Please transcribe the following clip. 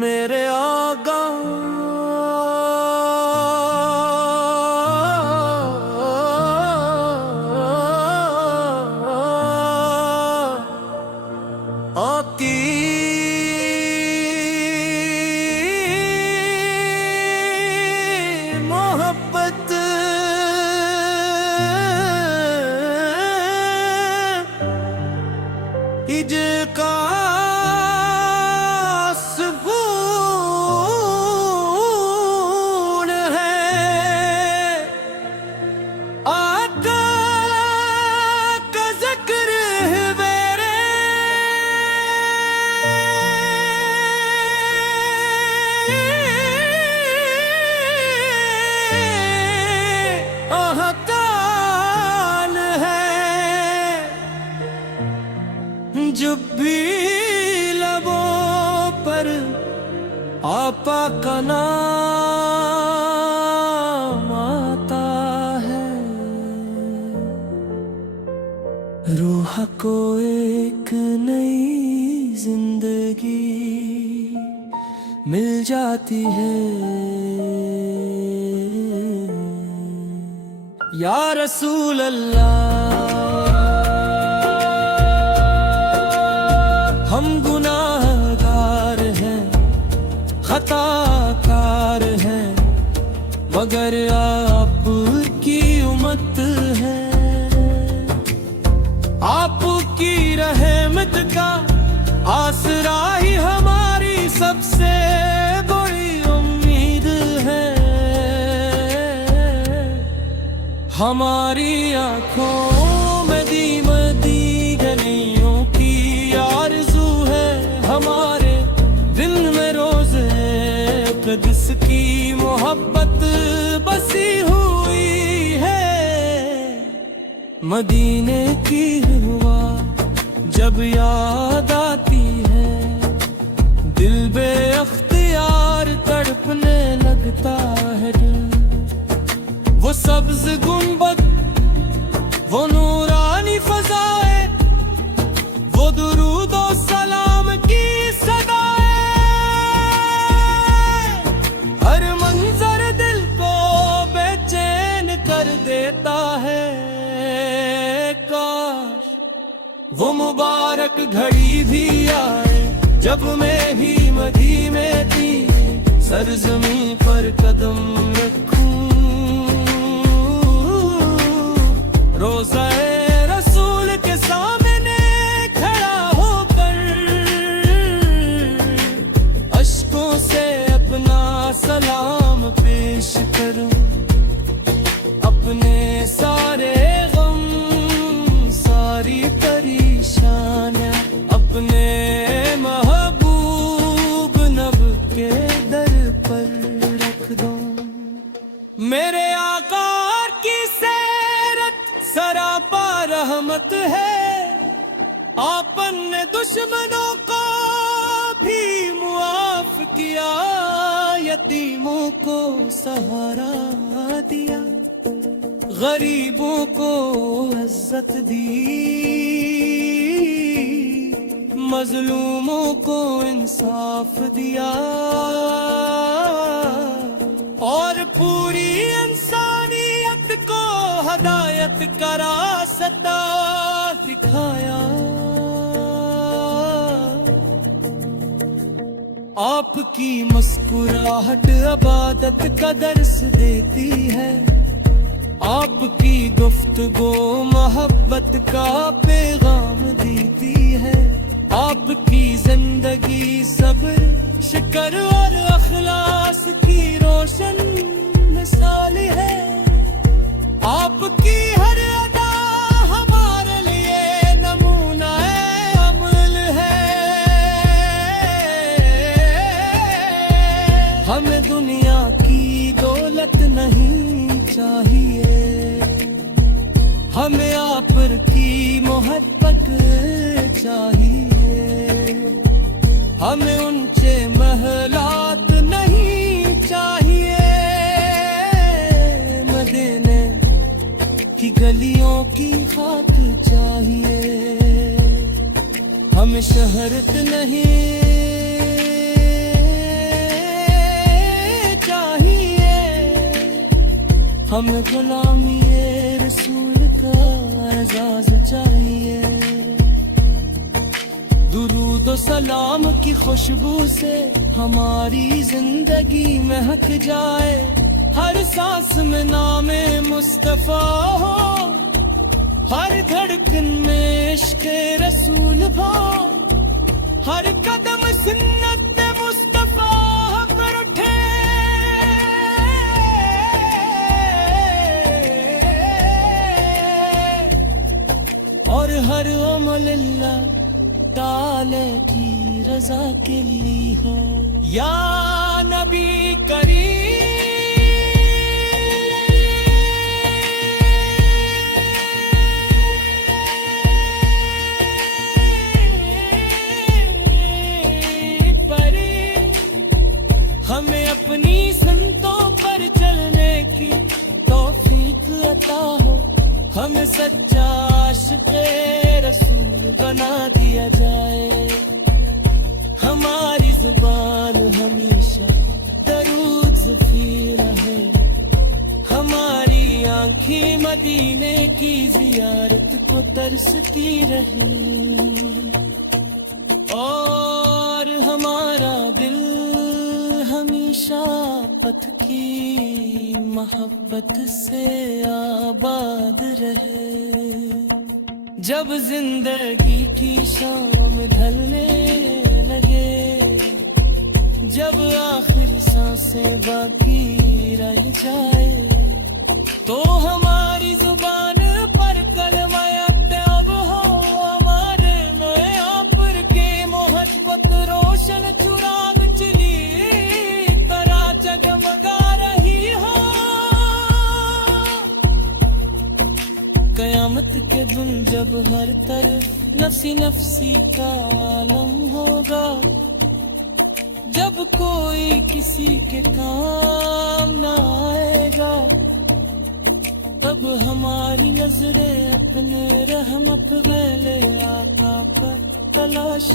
میرے آقا آقی محبت ہج کا سکون ہے، آقا کا ذکر ہے میرے احتال ہے، جب بھی لبوں پر آپا کا نام آتا ہے، روح کو ایک نئی زندگی مل جاتی ہے۔ یا رسول اللہ، ہم گناہگار ہیں، خطا کار ہیں، مگر آپ کی امت ہے، آپ کی رحمت کا آسرا ہی ہماری سب سے بڑی امید ہے۔ ہماری آنکھوں میں مدی گلیوں کی آرزو ہے، ہمارے دل میں روزے قدس کی محبت بسی ہوئی ہے۔ مدینے کی ہوا جب یاد آتی ہے، دل بے اختیار تڑپنے لگتا ہے دل، وہ سبز گنبد، وہ نورانی فضائے، وہ درود و سلام کی صدائیں، ہر منظر دل کو بے چین کر دیتا ہے۔ کاش وہ مبارک گھڑی بھی آئے جب میں ہی مدی میں تھی، سرزمین پر قدم رکھوں، روزہ رسول کے سامنے کھڑا ہو کر اشکوں سے اپنا سلام پیش کروں، اپنے سارے غم، ساری پریشانیاں اپنے محبوب نب کے در پر رکھ دوں۔ میرے آقا کی سیرت سراپا رحمت ہے، آپن نے دشمنوں کو بھی معاف کیا، یتیموں کو سہارا دیا، غریبوں کو عزت دی، مظلوموں کو انصاف دیا، اور پوری انسانیت کو ہدایت کا راستہ دکھایا۔ آپ کی مسکراہٹ عبادت کا درس دیتی ہے، آپ کی گفتگو محبت کا پیغام دیتی ہے، آپ کی زندگی صبر، شکر اور اخلاص کی روشن مثال ہے، آپ کی ہر ادا ہمارے لیے نمونہ عمل ہے۔ ہمیں دنیا کی دولت نہیں چاہیے، ہمیں آپ کی محبت چاہیے، ہمیں اونچے محلات نہیں چاہیے، مدینے کی گلیوں کی خاک چاہیے، ہمیں شہرت نہیں ہمیں غلامی رسول کا اعزاز چاہیے، درود و سلام کی خوشبو سے ہماری زندگی مہک جائے، ہر سانس میں نام مصطفیٰ ہو، ہر دھڑکن میں عشق رسول ہو، ہر قدم سنت مصطفیٰ پر اٹھے، اور ہر عمل اللہ تعالی کی رضا کے لیے ہو۔ یا نبی کریم ہمیں اپنی سنتوں پر چلنے کی توفیق عطا ہو، ہمیں سچا عاشق رسول بنا دیا جائے، ہماری زبان ہمیشہ درود ذکر رہے، ہماری آنکھیں مدینے کی زیارت کو ترستی رہے، اور ہمارا دل ہمیشہ پتھ کی محبت سے آباد رہے، جب زندگی کی شام ڈھلنے لگے، جب آخری سانسیں باقی رہ جائے، تو ہماری زبان پر کلمہ طیب ہو، ہمارے میاں پر کے محبت روشن چراغ چلی طرح جگمگا رہی ہو، قیامت کے دن جب ہر طرف نفسی نفسی کا عالم ہوگا، جب کوئی کسی کے کام نہ آئے گا، تب ہماری نظریں اپنے رحمت والے آقا پر تلاش